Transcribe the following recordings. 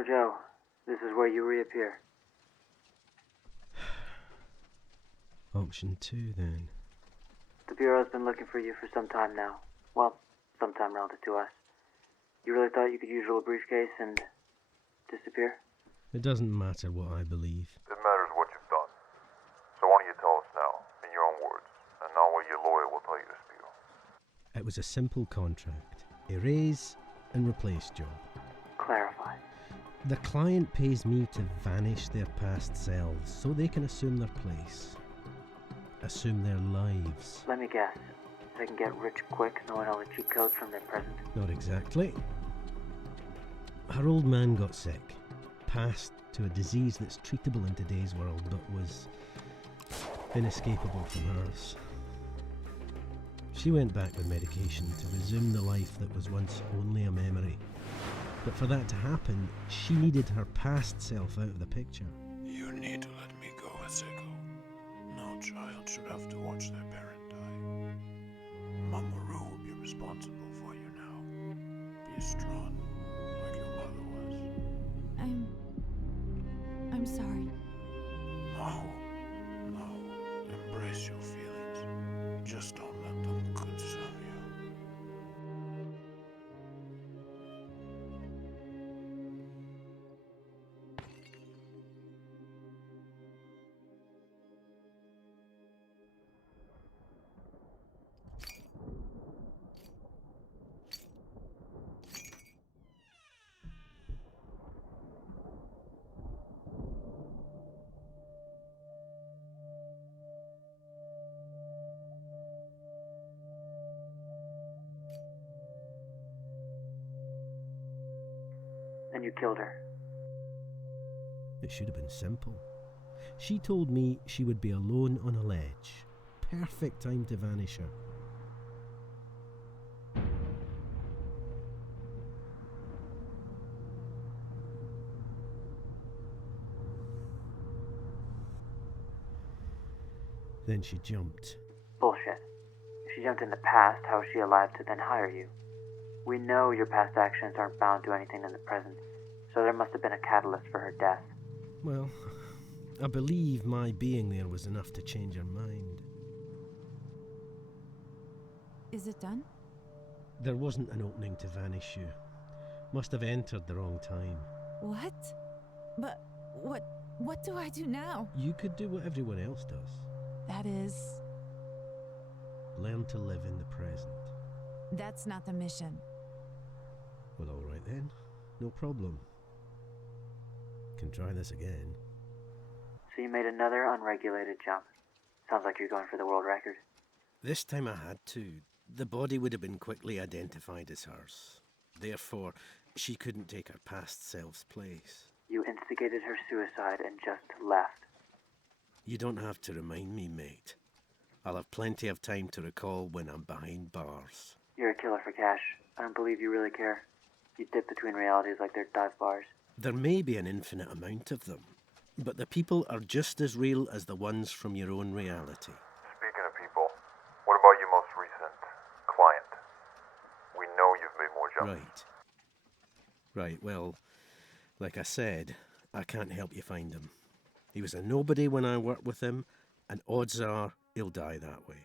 So, Joe, this is where you reappear. Option 2, then. The Bureau's been looking for you for some time now. Well, some time relative to us. You really thought you could use your little briefcase and disappear? It doesn't matter what I believe. It matters what you've done. So why don't you tell us now, in your own words, and not what your lawyer will tell you to spiel. It was a simple contract. Erase and replace job. Clarify. The client pays me to vanish their past selves so they can assume their place. Assume their lives. Let me guess. They can get rich quick knowing all the cheat codes from their present? Not exactly. Her old man got sick. Passed to a disease that's treatable in today's world, but was inescapable from hers. She went back with medication to resume the life that was once only a memory. But for that to happen, she needed her past self out of the picture. You need to let me go, Aseko. No child should have to watch their parent die. Mama Ru will be responsible for you now. Be strong, like your mother was. I'm sorry. No. Embrace your feelings. Just don't let them consume you. And you killed her. It should have been simple. She told me she would be alone on a ledge. Perfect time to vanish her. Then she jumped. Bullshit. If she jumped in the past, how is she alive to then hire you? We know your past actions aren't bound to anything in the present, so there must have been a catalyst for her death. Well, I believe my being there was enough to change her mind. Is it done? There wasn't an opening to vanish you. Must have entered the wrong time. What? But what do I do now? You could do what everyone else does. That is... Learn to live in the present. That's not the mission. Well, all right then. No problem. Can try this again. So you made another unregulated jump. Sounds like you're going for the world record. This time I had to. The body would have been quickly identified as hers. Therefore, she couldn't take her past self's place. You instigated her suicide and just left. You don't have to remind me, mate. I'll have plenty of time to recall when I'm behind bars. You're a killer for cash. I don't believe you really care. You dip between realities like they're dive bars. There may be an infinite amount of them, but the people are just as real as the ones from your own reality. Speaking of people, what about your most recent client? We know you've made more jumps. Right, well, like I said, I can't help you find him. He was a nobody when I worked with him, and odds are he'll die that way.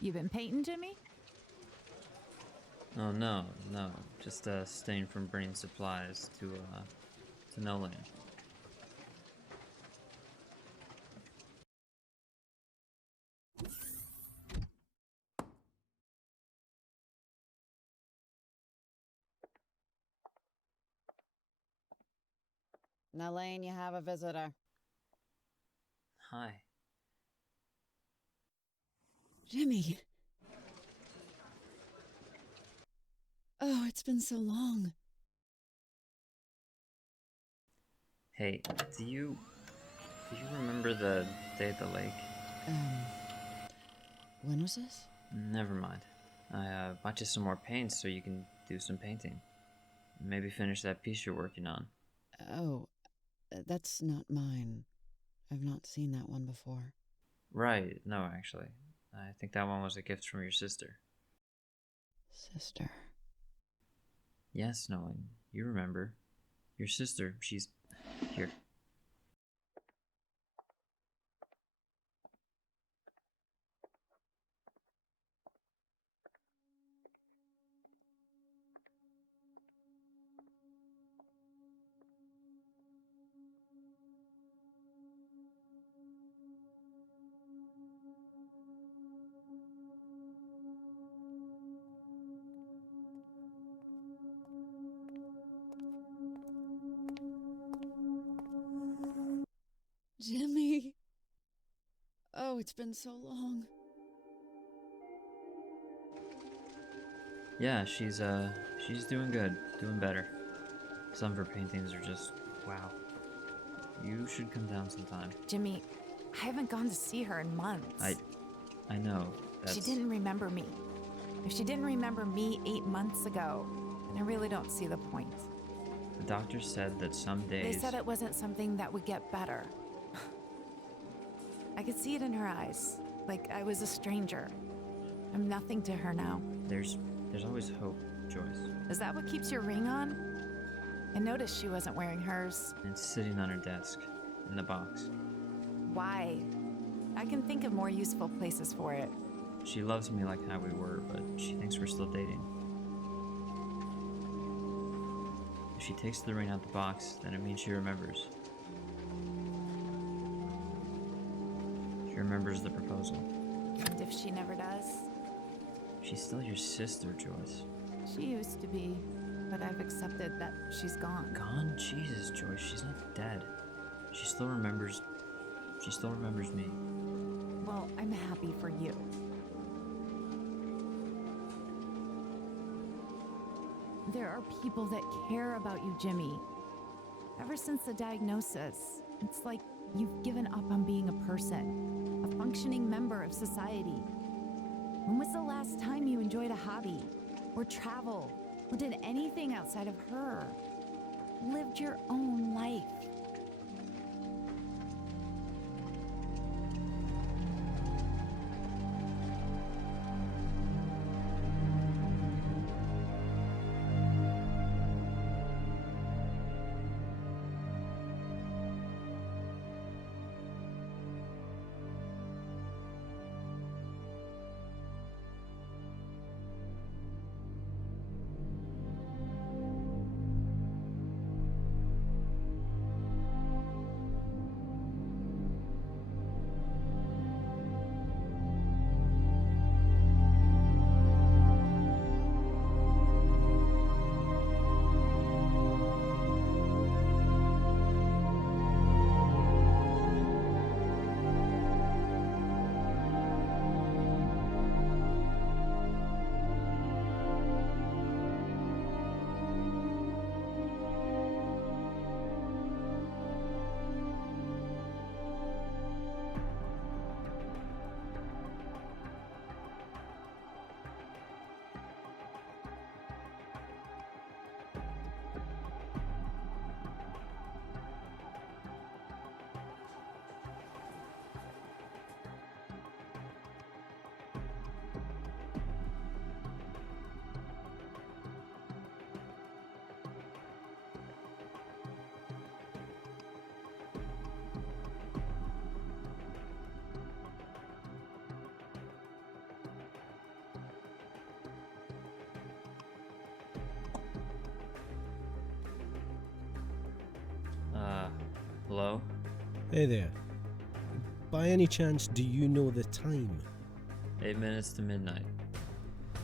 You been painting, Jimmy? Oh no, no, just staying from bringing supplies to No Land. Nalaine, you have a visitor. Hi. Jimmy. Oh, it's been so long. Hey, do you remember the day at the lake? When was this? Never mind. I bought you some more paints so you can do some painting. Maybe finish that piece you're working on. Oh, that's not mine. I've not seen that one before. Right, no, actually. I think that one was a gift from your sister. Sister. Yes, Nolan, you remember. Your sister, she's... Here. Jimmy. Oh, it's been so long. Yeah, she's doing good, doing better. Some of her paintings are just, wow. You should come down sometime. Jimmy, I haven't gone to see her in months. I know, that's... She didn't remember me. If she didn't remember me 8 months ago, then I really don't see the point. The doctor said that some days... They said it wasn't something that would get better. I could see it in her eyes, like I was a stranger. I'm nothing to her now. There's always hope, Joyce. Is that what keeps your ring on? I noticed she wasn't wearing hers. It's sitting on her desk, in the box. Why? I can think of more useful places for it. She loves me like how we were, but she thinks we're still dating. If she takes the ring out the box, then it means she remembers. She remembers the proposal. And if she never does? She's still your sister, Joyce. She used to be, but I've accepted that she's gone. Gone? Jesus, Joyce, she's not dead. She still remembers me. Well, I'm happy for you. There are people that care about you, Jimmy. Ever since the diagnosis, it's like you've given up on being a person, a functioning member of society. When was the last time you enjoyed a hobby, or traveled, or did anything outside of her? Lived your own life? Hello? Hey there. By any chance, do you know the time? 8 minutes to midnight.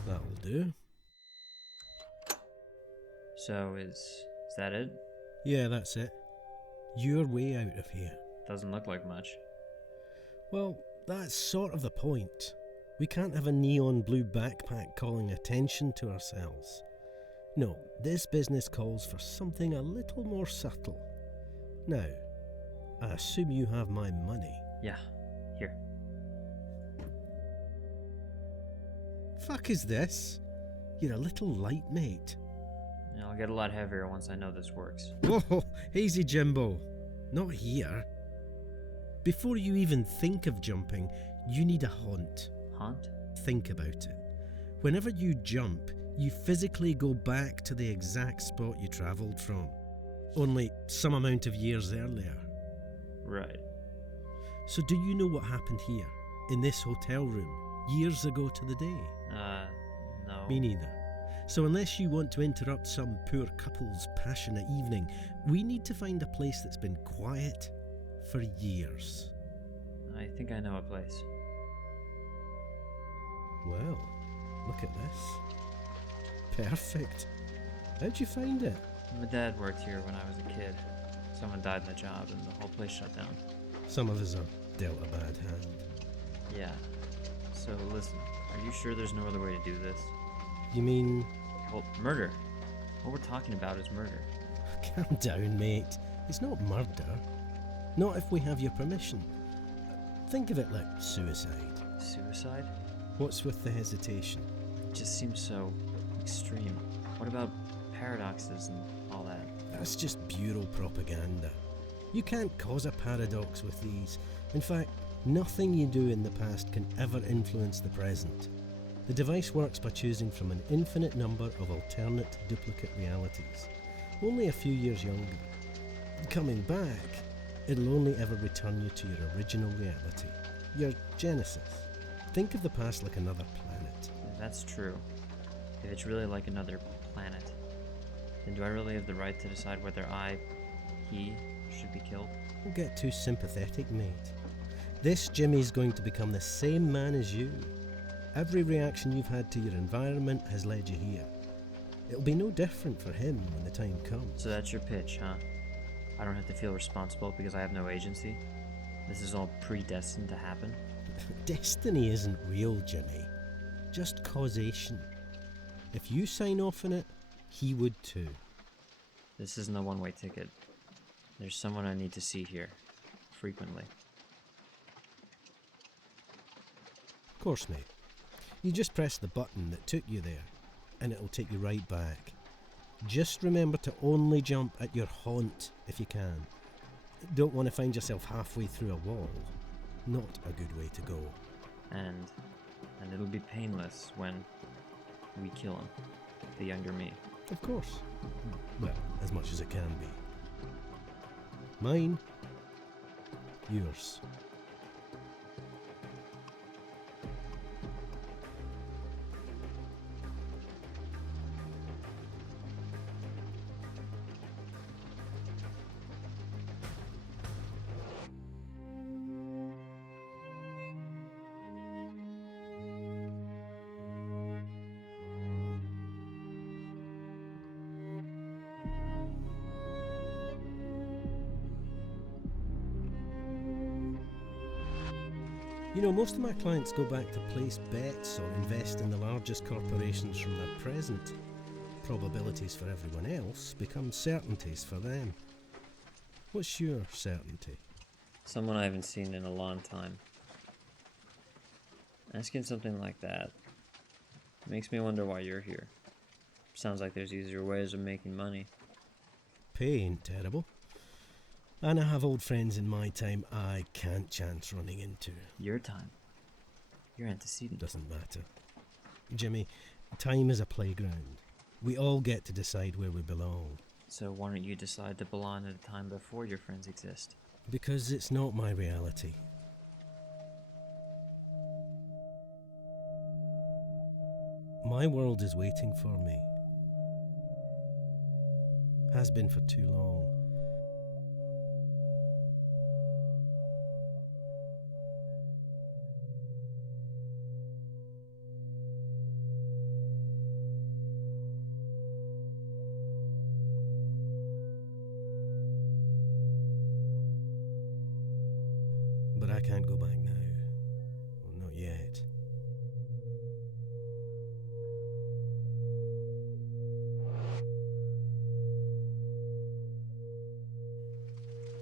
That'll do. So is that it? Yeah, that's it. You're way out of here. Doesn't look like much. Well, that's sort of the point. We can't have a neon blue backpack calling attention to ourselves. No, this business calls for something a little more subtle. Now, I assume you have my money. Yeah, here. Fuck is this? You're a little light, mate. Yeah, I'll get a lot heavier once I know this works. Whoa, easy, Jimbo. Not here. Before you even think of jumping, you need a haunt. Haunt? Think about it. Whenever you jump, you physically go back to the exact spot you travelled from, only some amount of years earlier. Right. So do you know what happened here, in this hotel room, years ago to the day? No. Me neither. So unless you want to interrupt some poor couple's passionate evening, we need to find a place that's been quiet for years. I think I know a place. Well, look at this. Perfect. How'd you find it? My dad worked here when I was a kid. Someone died in the job and the whole place shut down. Some of us are dealt a bad hand. Yeah. So listen, are you sure there's no other way to do this? You mean... Well, murder. What we're talking about is murder. Calm down, mate. It's not murder. Not if we have your permission. Think of it like suicide. Suicide? What's with the hesitation? It just seems so extreme. What about paradoxes and all that? That's just bureau propaganda. You can't cause a paradox with these. In fact, nothing you do in the past can ever influence the present. The device works by choosing from an infinite number of alternate duplicate realities, only a few years younger. Coming back, it'll only ever return you to your original reality, your genesis. Think of the past like another planet. If that's true, if it's really like another planet, then do I really have the right to decide whether he, should be killed? Don't get too sympathetic, mate. This Jimmy's going to become the same man as you. Every reaction you've had to your environment has led you here. It'll be no different for him when the time comes. So that's your pitch, huh? I don't have to feel responsible because I have no agency? This is all predestined to happen? Destiny isn't real, Jimmy. Just causation. If you sign off on it, he would too. This isn't a one-way ticket. There's someone I need to see here. Frequently. Of course, mate. You just press the button that took you there, and it'll take you right back. Just remember to only jump at your haunt if you can. Don't want to find yourself halfway through a wall. Not a good way to go. And it'll be painless when we kill him. The younger me. Of course. Well, as much as it can be. Mine. Yours. You know, most of my clients go back to place bets or invest in the largest corporations from their present. Probabilities for everyone else become certainties for them. What's your certainty? Someone I haven't seen in a long time. Asking something like that makes me wonder why you're here. Sounds like there's easier ways of making money. Pay ain't terrible. And I have old friends in my time I can't chance running into. Your time. Your antecedent. Doesn't matter. Jimmy, time is a playground. We all get to decide where we belong. So why don't you decide to belong at a time before your friends exist? Because it's not my reality. My world is waiting for me. Has been for too long. I can't go back now. Well, not yet.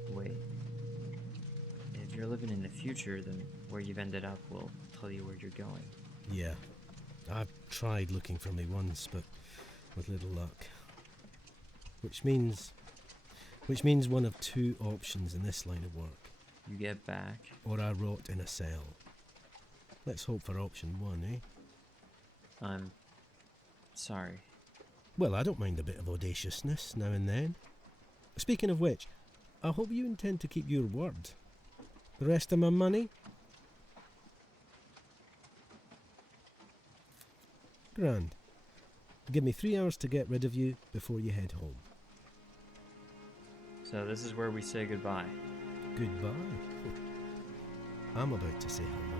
Wait. If you're living in the future, then where you've ended up will tell you where you're going. Yeah. I've tried looking for me once, but with little luck. Which means one of two options in this line of work. You get back. Or I rot in a cell. Let's hope for option one, eh? I'm sorry. Well, I don't mind a bit of audaciousness now and then. Speaking of which, I hope you intend to keep your word. The rest of my money? Grand. Give me 3 hours to get rid of you before you head home. So this is where we say goodbye. Goodbye. I'm about to say hello.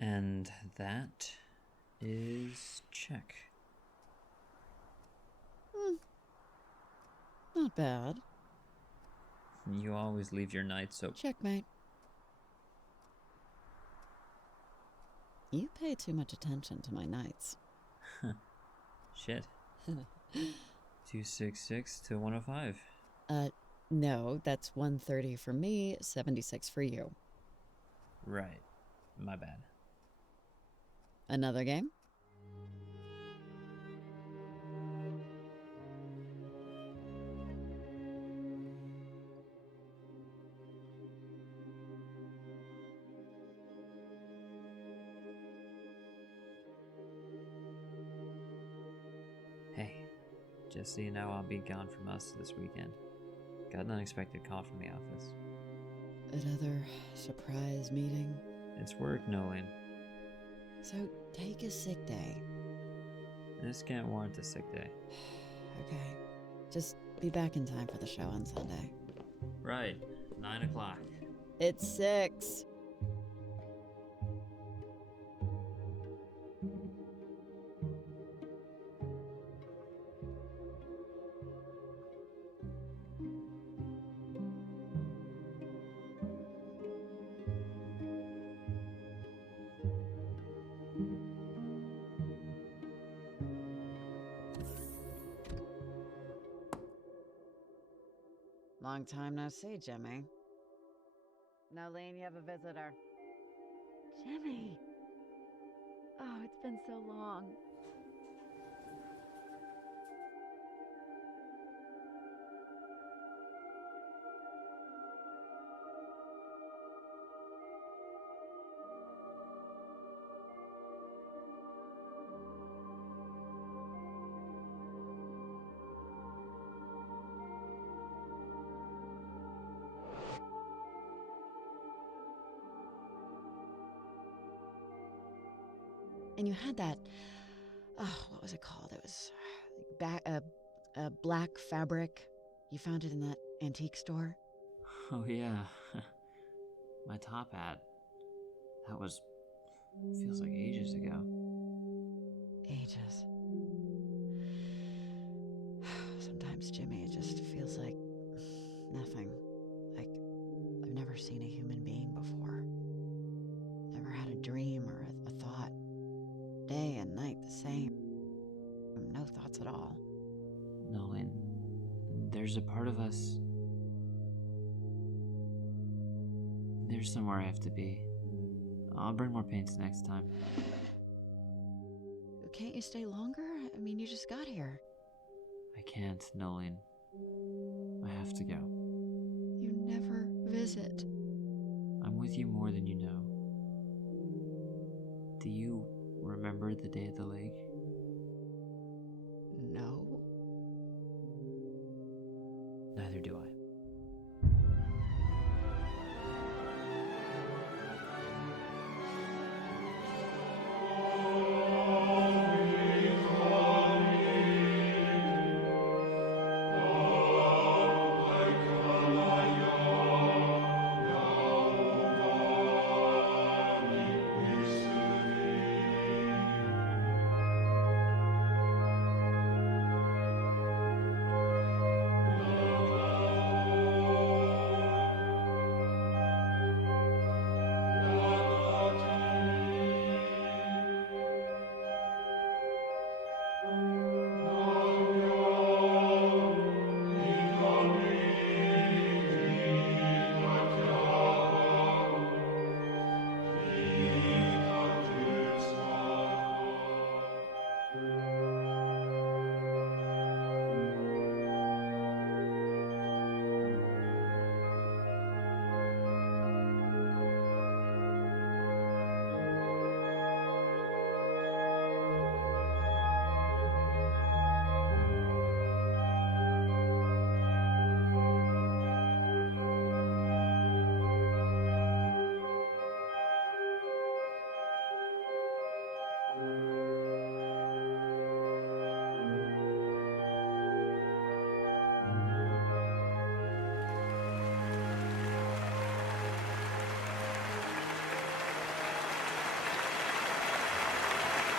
And that is check. Not bad. You always leave your night so... Checkmate. You pay too much attention to my nights. Shit. 266 to 105. No, that's 130 for me, 76 for you. Right. My bad. Another game? Hey, just so you know, I'll be gone from us this weekend. Got an unexpected call from the office. Another surprise meeting? It's work, Nolan. So, take a sick day. This can't warrant a sick day. Okay. Just be back in time for the show on Sunday. Right. 9 o'clock. It's 6. Long time no see, Jimmy. Nolene, you have a visitor. Jimmy! Oh, it's been so long. And you had that, oh, what was it called? It was a black fabric. You found it in that antique store. Oh, yeah. My top hat. That was. Feels like ages ago. Ages. Sometimes, Jimmy, it just feels like nothing. Like I've never seen a human being before. Never had a dream or a thought. Day and night the same. No thoughts at all. Nolan, there's a part of us. There's somewhere I have to be. I'll bring more paints next time. Can't you stay longer? I mean, you just got here. I can't, Nolan. I have to go. You never visit. I'm with you more than you know. Do you remember the day at the lake? No. Neither do I.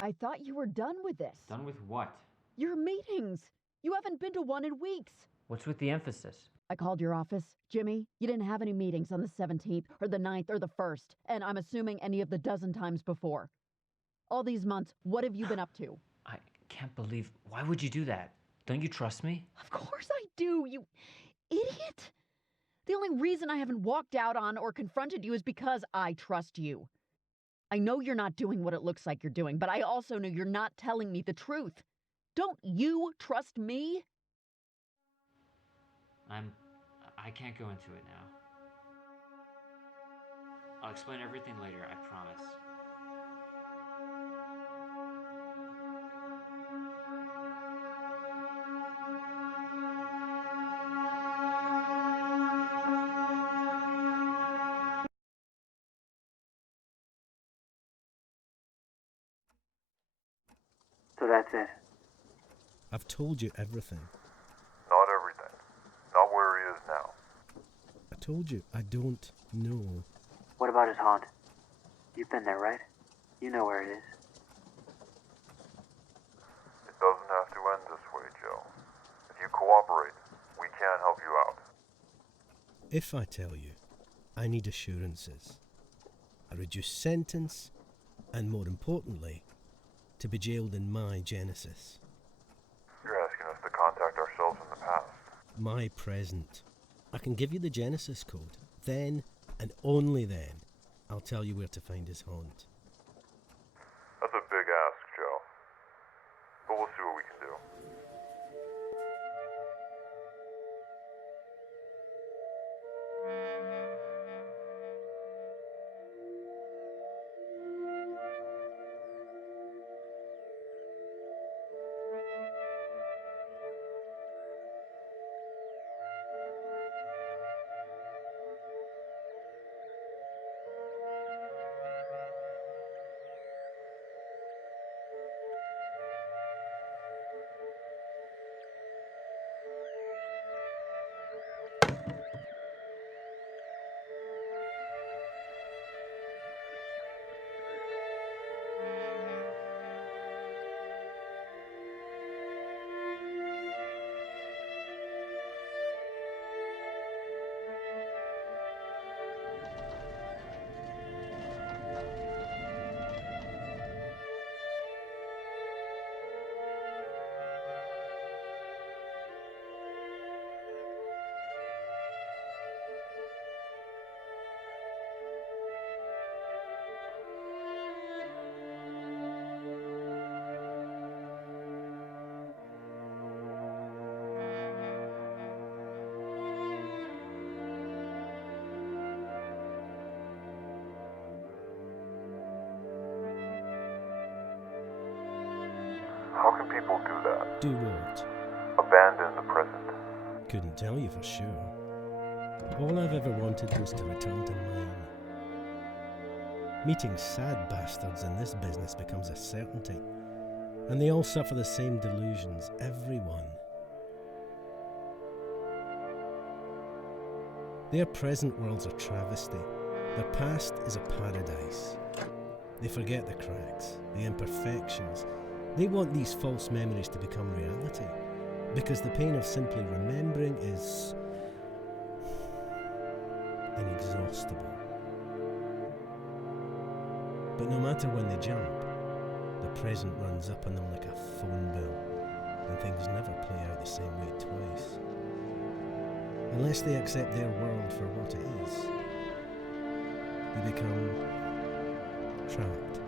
I thought you were done with this. Done with what? Your meetings. You haven't been to one in weeks. What's with the emphasis? I called your office. Jimmy, you didn't have any meetings on the 17th or the 9th or the 1st, and I'm assuming any of the dozen times before. All these months, what have you been up to? I can't believe. Why would you do that? Don't you trust me? Of course I do, you idiot. The only reason I haven't walked out on or confronted you is because I trust you. I know you're not doing what it looks like you're doing, but I also know you're not telling me the truth. Don't you trust me? I can't go into it now. I'll explain everything later, I promise. So that's it. I've told you everything. Not everything. Not where he is now. I told you I don't know. What about his haunt? You've been there, right? You know where it is. It doesn't have to end this way, Joe. If you cooperate, we can help you out. If I tell you, I need assurances. A reduced sentence, and more importantly, to be jailed in my Genesis. You're asking us to contact ourselves in the past. My present. I can give you the Genesis code. Then, and only then, I'll tell you where to find his haunt. That's a big ask, Joe. But we'll see what we can do. How can people do that? Do what? Abandon the present. Couldn't tell you for sure. All I've ever wanted was to return to mine. Meeting sad bastards in this business becomes a certainty, and they all suffer the same delusions, everyone. Their present world's a travesty. Their past is a paradise. They forget the cracks, the imperfections. They want these false memories to become reality, because the pain of simply remembering is inexhaustible. But no matter when they jump, the present runs up on them like a phone bill, and things never play out the same way twice. Unless they accept their world for what it is, they become trapped.